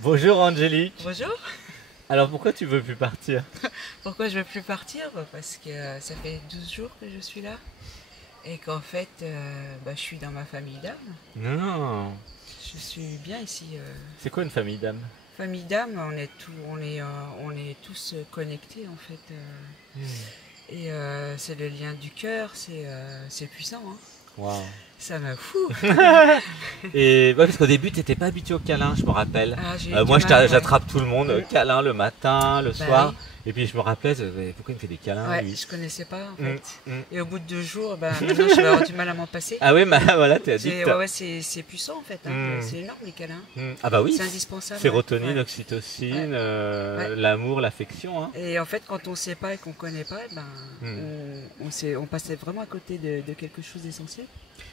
Bonjour Angélique. Bonjour. Alors pourquoi tu veux plus partir? Pourquoi je ne veux plus partir? Parce que ça fait 12 jours que je suis là et qu'en fait, je suis dans ma famille d'âme. Non. Je suis bien ici. C'est quoi une famille d'âmes? Famille d'âme, on est tous connectés en fait. Et c'est le lien du cœur, c'est puissant. Hein. Waouh. Ça m'a fou. Et ouais, parce qu'au début, tu n'étais pas habitué au câlin, je me rappelle. Ah, Moi, ouais. j'attrape tout le monde, câlin le matin, le Bah soir. oui. Et puis je me rappelais, pourquoi il me fait des câlins Ouais, lui? je connaissais pas en fait. Mm. Et au bout de 2 jours, maintenant je vais avoir du mal à m'en passer. Ah oui, voilà, t'es addict. C'est puissant en fait. Hein. C'est énorme les câlins. Ah bah oui, C'est indispensable. sérotonine, Ouais. oxytocine, Ouais. l'amour, l'affection. Hein. Et en fait, quand on ne sait pas et qu'on ne connaît pas, on passait vraiment à côté de quelque chose d'essentiel.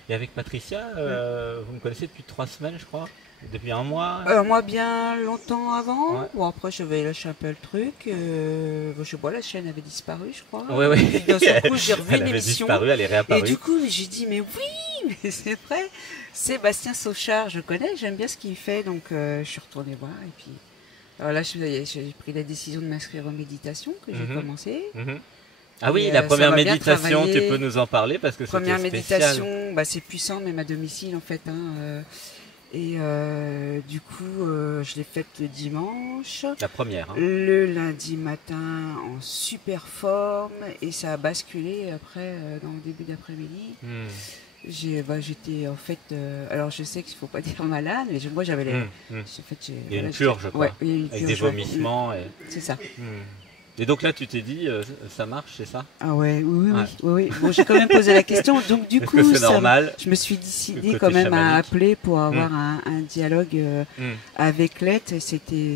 Et avec Patricia, vous me connaissez depuis 3 semaines, je crois. Depuis un mois. Moi, bien longtemps avant. Ouais. Bon, après, j'avais lâché un peu le truc. Je sais pas, la chaîne avait disparu, je crois. Ouais, ouais. Et d'un seul coup, j'ai revu Elle une avait émission. disparu, elle est réapparue. Et du coup, j'ai dit, mais oui, mais c'est vrai. Sébastien Sauchard, je connais, j'aime bien ce qu'il fait. Donc, je suis retournée voir. Et puis, alors là, j'ai pris la décision de m'inscrire en méditation, que j'ai commencé. Ah oui, Et, la ça première m'a bien méditation, tu travaillé. peux nous en parler parce que c'était Première spécial. méditation, c'est puissant, même à domicile en fait. Hein, et du coup, je l'ai faite le dimanche, La première. Hein. le lundi matin en super forme, et ça a basculé après dans le début d'après-midi. J'étais en fait, alors je sais qu'il ne faut pas dire malade, mais moi j'avais les. En fait, il y a une purge, quoi. Ouais, il y a une avec purge, des vomissements. Et... C'est ça. Et donc là, tu t'es dit, ça marche, c'est ça? Ah ouais, oui. Bon, j'ai quand même posé la question, donc du coup, c'est normal. Je me suis décidée Le quand côté même à chamanique. appeler pour avoir un dialogue avec l'aide. C'était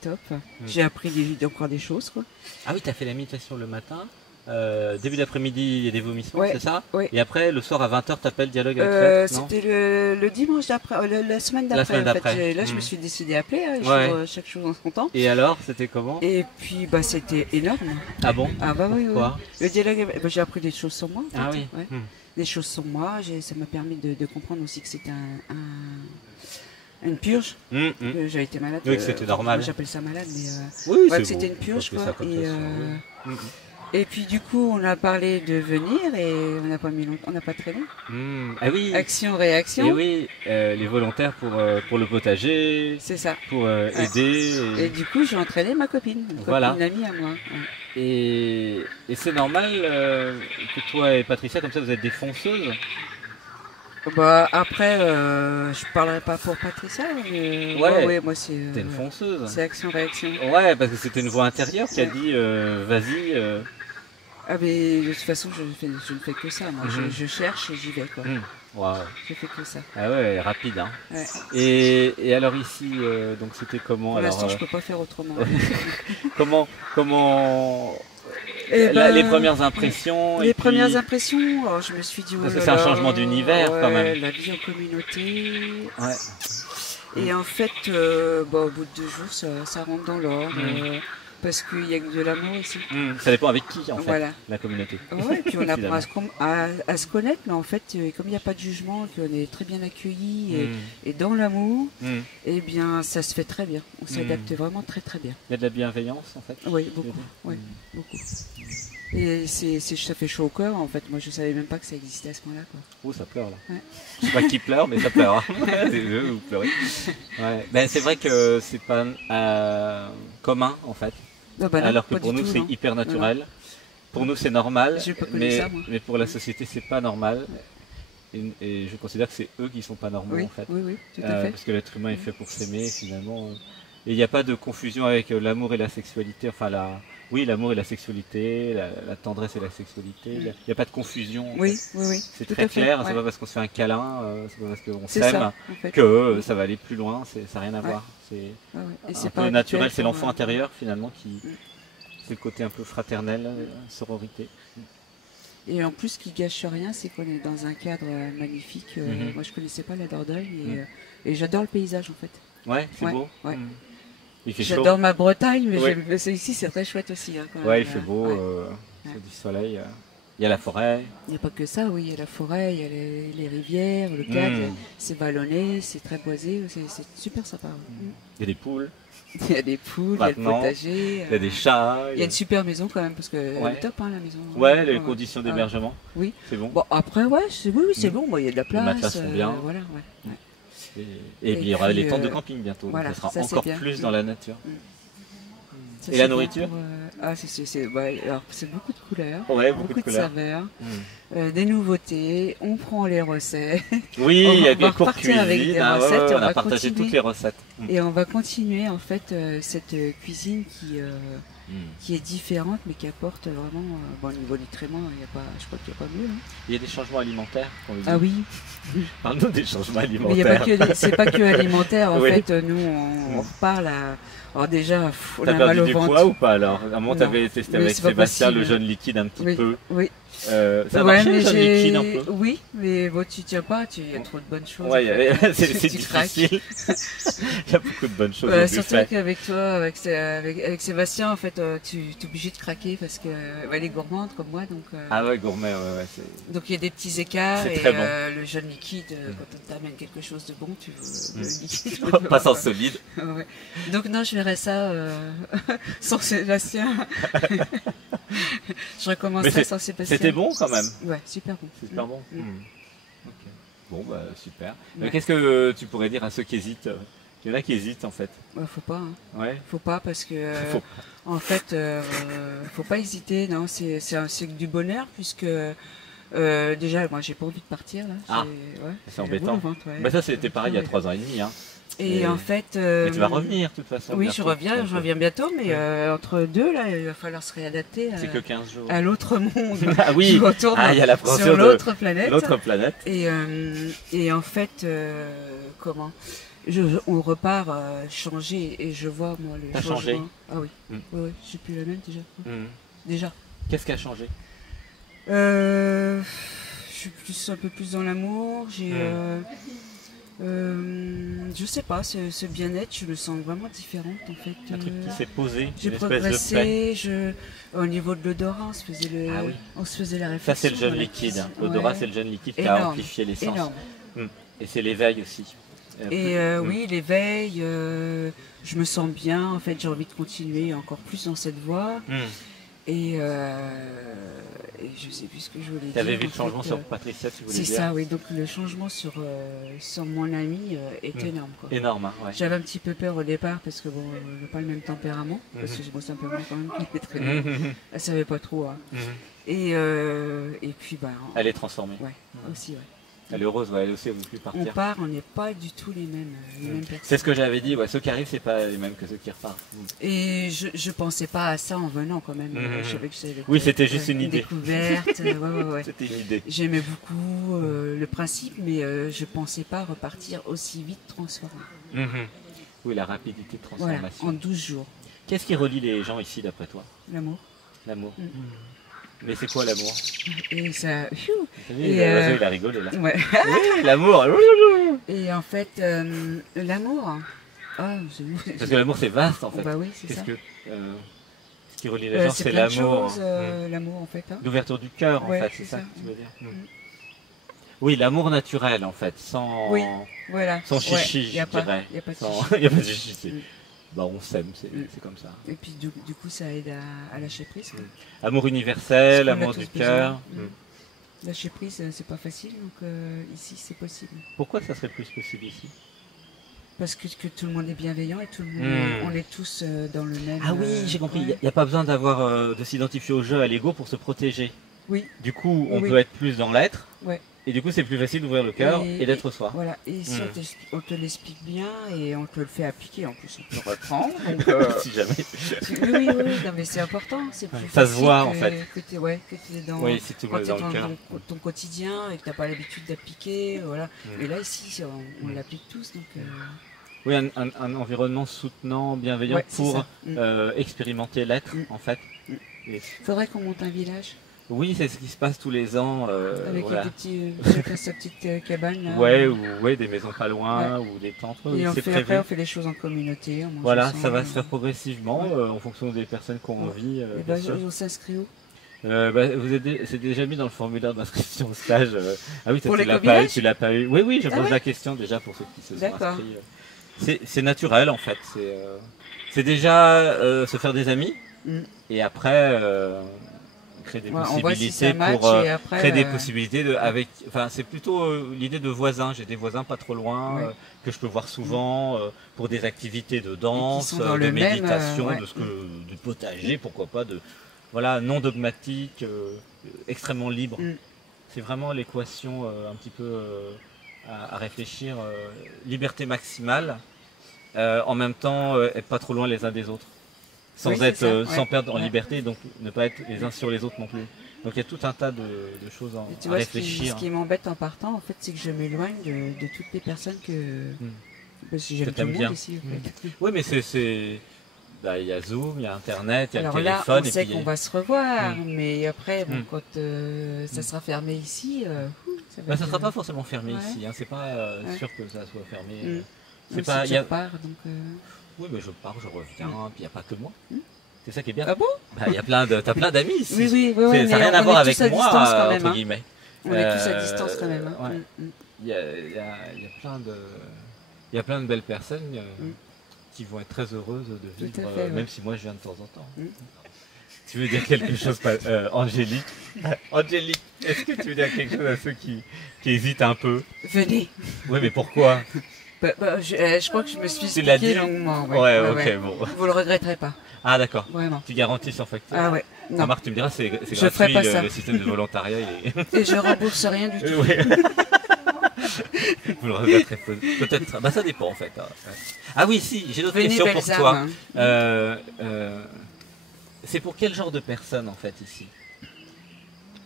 top. J'ai appris encore des choses, quoi. Ah oui, tu as fait la méditation le matin. Début d'après-midi, il y a des vomissements, Ouais, c'est ça? ouais. Et après, le soir à 20h, tu appelles dialogue avec l'aide, non? C'était le dimanche d'après, la semaine d'après. semaine En fait. d'après. Là, je me suis décidée à appeler, hein, Ouais. chaque chose en son temps. Et alors, c'était comment? Et puis, c'était énorme. Ah bon? Ah bah oui, oui. Pourquoi? Le dialogue, j'ai appris des choses sur moi. En fait. Ah oui. Ouais. Des choses sur moi. Ça m'a permis de comprendre aussi que c'était une purge. Que j'avais été malade. Oui, que c'était normal. Moi, j'appelle ça malade, mais Oui, que c'était une purge, quoi. Et puis du coup, on a parlé de venir et on n'a pas mis longtemps, on n'a pas traîné. Ah oui. Action-réaction. Et oui, les volontaires pour le potager, C'est ça. pour aider. Et du coup, j'ai entraîné ma copine, Voilà. une amie à moi. Ouais. Et c'est normal que toi et Patricia, comme ça, vous êtes des fonceuses? Après, je parlerai pas pour Patricia, mais Ouais, moi c'est. T'es une fonceuse. C'est action-réaction. Ouais, parce que c'était une voix intérieure qui a dit vas-y. Ah mais de toute façon, je ne fais que ça. Moi, je cherche et j'y vais, quoi. Waouh. Je fais que ça. Ah ouais, rapide. Hein. Ouais. Et alors ici, donc c'était comment? Pour alors, l'instant, je peux pas faire autrement. comment Eh les premières impressions? Les et puis- premières impressions, alors je me suis dit, Parce que c'est un changement d'univers, quand même. La vie en communauté. Ouais. Et en fait, au bout de 2 jours, ça rentre dans l'ordre. Parce qu'il y a que de l'amour ici. Ça dépend avec qui, en fait, Voilà. la communauté. Ouais, et puis on apprend à se connaître, mais en fait, comme il n'y a pas de jugement, qu'on est très bien accueillis et dans l'amour, eh bien, ça se fait très bien. On s'adapte vraiment très très bien. Il y a de la bienveillance, en fait. Oui, beaucoup. Ouais, beaucoup. Et ça fait chaud au cœur, en fait. Moi, je savais même pas que ça existait à ce moment-là, quoi. Oh, ça pleure, là. Ouais. Je sais pas qui pleure, mais ça pleure. Vous pleurez. Ouais. Ben, c'est vrai que c'est pas commun, en fait. Non, non, alors que pas pour du nous, tout, c'est non. hyper naturel. Non. Pour nous, c'est normal. J'ai pas connu ça, moi. Mais pour la société, c'est pas normal. Et je considère que c'est eux qui sont pas normaux, en fait. Oui, tout à fait. Parce que l'être humain est fait pour s'aimer, finalement. Et il n'y a pas de confusion avec l'amour et la sexualité. Enfin, oui, l'amour et la sexualité, la tendresse et la sexualité. Il n'y a pas de confusion. Oui. C'est tout très à fait, clair. Ouais. C'est pas parce qu'on se fait un câlin, c'est pas parce qu'on C'est s'aime ça, en fait. que ça va aller plus loin. Ça n'a rien à voir. C'est Et un c'est peu pas naturel. habituel C'est l'enfant pour- intérieur, finalement, qui. C'est le côté un peu fraternel, sororité. Et en plus, ce qui gâche rien, c'est qu'on est dans un cadre magnifique. Moi, je connaissais pas la Dordogne et j'adore le paysage, en fait. Ouais, c'est beau. Ouais. Il fait chaud. J'adore ma Bretagne, mais Ouais. ici, c'est très chouette aussi. Hein, quand Ouais, même. il fait beau, Ouais. c'est du soleil. Il y a la forêt. Il n'y a pas que ça, oui, il y a la forêt, il y a les rivières, le cadre, c'est vallonné, c'est très boisé, c'est super sympa. Il y a des poules. Il y a des poules, il y a le potager. Il y a des chats. Il y a une super maison quand même, parce que elle est top, hein, la maison. Ouais, les conditions d'hébergement. Oui. C'est bon. Bon, après, ouais, c'est bon, il y a de la place. Les matelas sont bien. Voilà, ouais. Et puis il y aura les tentes de camping bientôt. Voilà, ça sera ça, encore bien. plus dans la nature. Ça, et la nourriture c'est beaucoup de couleurs, ouais, beaucoup de couleurs. saveurs, des nouveautés, on prend les recettes. Oui, il y a des cours cuisine, avec des recettes, on a partagé toutes les recettes. Et on va continuer en fait cette cuisine qui est différente mais qui apporte vraiment, bon, au niveau nutriments, je crois qu'il n'y a pas mieux. Hein. Il y a des changements alimentaires. Ah oui. Parle-nous des changements alimentaires. C'est pas que alimentaire, en fait, nous on reparle à... Alors déjà, on a mal au ventre. T'as perdu du poids ou pas alors? À un moment, t'avais testé avec Sébastien le jeûne liquide un petit peu. Oui. Ça a marché le jeûne liquide un peu? Oui, mais bon, tu tiens pas, il y a trop de bonnes choses. Ouais, c'est difficile. Il y a beaucoup de bonnes choses. Surtout qu'avec toi, avec Sébastien, en fait, tu es obligé de craquer parce qu'elle est gourmande comme moi. Donc, ah ouais, gourmet, ouais. Donc il y a des petits écarts et très bon. Le jeûne liquide, quand on t'amène quelque chose de bon, tu veux le liquide. Pas sans solide. Ouais. Donc non, je verrais ça sans Sébastien. Je recommencerai sans Sébastien. C'était bon quand même. Ouais, super bon. Super bon. Okay. Bon, bah super. Mais qu'est-ce que tu pourrais dire à ceux qui hésitent? Il y en a qui hésitent en fait. Ouais, faut pas. Hein. Ouais. Faut pas parce que en fait, faut pas hésiter. Non, c'est du bonheur puisque déjà, moi, j'ai pas envie de partir là. Ah, c'est embêtant. Ventre, ouais. Bah ça, c'était pareil il y a 3 ans et demi. Hein. Et en fait. Mais tu vas revenir de toute façon. Oui, je reviens bientôt, mais entre deux, là, il va falloir se réadapter que 15 jours. à l'autre monde. Ah oui, qui retourne il y a la sur l'autre planète. Et en fait, comment on repart changer et je vois moi le changement. Changé. Ah oui, oui, je suis plus la même déjà. Déjà. Qu'est-ce qui a changé? Je suis un peu plus dans l'amour. Je sais pas, ce bien-être, je me sens vraiment différente en fait. Un truc qui s'est posé, j'ai progressé, au niveau de l'odorat, on se faisait la réflexion. Ça c'est le jeûne liquide, l'odorat c'est le jeûne liquide qui a amplifié l'essence. Et c'est l'éveil aussi. Oui, l'éveil, je me sens bien, en fait j'ai envie de continuer encore plus dans cette voie. Et je sais plus ce que je voulais dire. Tu avais vu le changement sur Patricia, tu voulais dire? C'est ça, oui. Donc le changement sur mon ami est énorme. Quoi. Énorme, hein, ouais. J'avais un petit peu peur au départ parce que bon, on n'a pas le même tempérament. Parce que c'est un peu moins quand même qui est très bien. Elle savait pas trop. Hein. Et puis bah. Elle est transformée. Ouais, aussi, ouais. Elle est heureuse, elle aussi, elle ne veut plus partir. On part, on n'est pas du tout les mêmes personnes. C'est ce que j'avais dit, ceux qui arrivent, c'est pas les mêmes que ceux qui repartent. Et je pensais pas à ça en venant quand même. Je savais que oui, c'était juste une idée. Découverte. C'était une idée. J'aimais beaucoup le principe, mais je pensais pas repartir aussi vite transformé. Oui, la rapidité de transformation. Voilà, en 12 jours. Qu'est-ce qui relie les gens ici, d'après toi? L'amour. L'amour. Mais c'est quoi l'amour? Et ça. L'oiseau, il a rigolé là. Ouais. Oui, l'amour. Et en fait, l'amour. Parce que l'amour c'est vaste en fait. Bah oui, c'est ça. Ce qui relie les gens, c'est l'amour. L'amour en fait. Hein. L'ouverture du cœur en fait, c'est ça que tu veux dire. Oui, l'amour naturel en fait, sans chichi, je dirais. Il n'y a pas de chichi. Il n'y a pas de chichi. Bah, on s'aime, c'est comme ça. Et puis du coup, ça aide à lâcher prise. Amour universel, amour du cœur. Lâcher prise, c'est pas facile, donc ici, c'est possible. Pourquoi ça serait plus possible ici? Parce que tout le monde est bienveillant et tout le monde, on est tous dans le même... Ah oui, j'ai compris, il n'y a pas besoin de s'identifier au jeu, à l'ego pour se protéger. Oui. Du coup, on peut être plus dans l'être. Ouais. Et du coup, c'est plus facile d'ouvrir le cœur et d'être soi. Voilà, et ici, on te l'explique bien et on te le fait appliquer. En plus, on peut reprendre. Donc, si jamais. Oui, non, mais c'est important. C'est plus ça se voit, en fait. Que tu es dans, si tu dans le cœur. Ton quotidien et que tu n'as pas l'habitude d'appliquer. Voilà. Et là, ici, on l'applique tous. Donc, oui, un environnement soutenant, bienveillant pour expérimenter l'être, en fait. Il faudrait qu'on monte un village. Oui, c'est ce qui se passe tous les ans. Avec des petits, chacun sa petite cabane. Là, ou des maisons pas loin, ou des tentes. Et après, on fait les choses en communauté. Voilà, ça va se faire progressivement en fonction des personnes qui ont envie. On s'inscrit où? C'est déjà mis dans le formulaire d'inscription au stage. Ah oui, toi, Pour tu les l'as pas eu, copinages? tu l'as pas eu. Oui, oui, je Ah pose ouais? la question déjà pour ceux qui se sont D'accord. inscrits. C'est naturel en fait. C'est déjà se faire des amis Mm. et après créer des Ouais, on voit si ça possibilités match pour et après. créer des possibilités avec. Enfin, c'est plutôt l'idée de voisins. J'ai des voisins pas trop loin Ouais. que je peux voir souvent pour des activités de danse, sont dans de le même, méditation, ouais. du potager, pourquoi pas, voilà, non dogmatique, extrêmement libre. Mm. C'est vraiment l'équation un petit peu à réfléchir. Liberté maximale, en même temps être pas trop loin les uns des autres. Sans, Oui, c'est ça, ouais. sans perdre en Ouais. liberté, donc ne pas être les uns sur les autres non plus. Donc il y a tout un tas de choses Et tu à vois, réfléchir. ce qui m'embête en partant, en fait, c'est que je m'éloigne de toutes les personnes que. Parce que j'aime Que tout le t'aimes monde bien. ici. En fait. Oui, mais il y a Zoom, il y a Internet, il y a Alors le là, téléphone. on sait qu'on va se revoir, Mm. mais après, bon, Mm. quand ça sera fermé ici, ça va Ça ne être, sera pas forcément fermé ouais. ici, hein. C'est pas Ouais. sûr que ça soit fermé. Mm. C'est Donc, pas, si il y a- tu repars, donc. Oui, mais je pars, je reviens, puis il n'y a pas que moi. Mm. C'est ça qui est bien. Ah bon? T'as plein d'amis ici. Oui, oui, oui, oui, Ça n'a mais rien à on voir est avec tous à moi, distance quand même, entre hein. guillemets. On est tous à distance quand même. Hein. ouais. Mm, mm. Il y a plein de belles personnes Mm. qui vont être très heureuses de Tout à vivre, fait, ouais. même si moi je viens de temps en temps. Mm. Tu veux dire quelque chose, Angélique? Angélique, est-ce que tu veux dire quelque chose à ceux qui hésitent un peu? Venez. Oui, mais pourquoi? Je crois que je me suis Tu l'as expliqué dit? longuement. Ouais, ok, bon. Vous le regretterez pas, Ah, d'accord. vraiment. Tu garantis sans facture? Ah ouais, non. Remarque, tu me diras, c'est Je ferai gratuit, pas ça. le système de volontariat. Et je rembourse rien du tout. Oui. Vous le regretterez peut-être. Bah, ça dépend en fait. Hein. Ah oui, si, j'ai d'autres Venez, questions belles pour âmes, toi. hein. C'est pour quel genre de personnes en fait ici?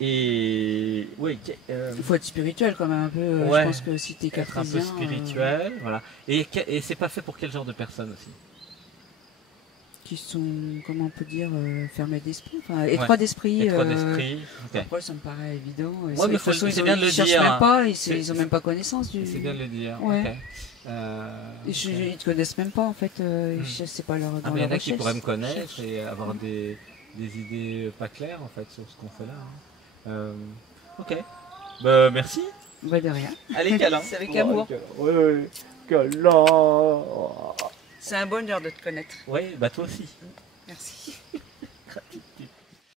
Et oui, Il faut être spirituel quand même un peu. Ouais. Je pense que si t'es être un cartésien. peu spirituel, voilà. Et c'est pas fait pour quel genre de personnes aussi? Qui sont, comment on peut dire, fermés d'esprit, enfin étroits d'esprit. Étroit d'esprit. Ok. Après, ça me paraît évident. Et Ouais, ça, mais de toute façon, c'est bien de le ils cherchent dire, même hein. pas, C'est- ils ont même pas connaissance du. C'est bien de le dire. Ouais. Ok. Et Ok. ils te connaissent même pas en fait. Je sais pas leur. Ah, dans mais il y en leur a qui recherche. pourraient me connaître et avoir des idées pas claires en fait sur ce qu'on fait là. Hein. Ok. Bah, merci. Bah, de rien. Allez, câlin. C'est avec amour. Oui, oui. Câlin. C'est un bonheur de te connaître. Oui, bah toi aussi. Merci.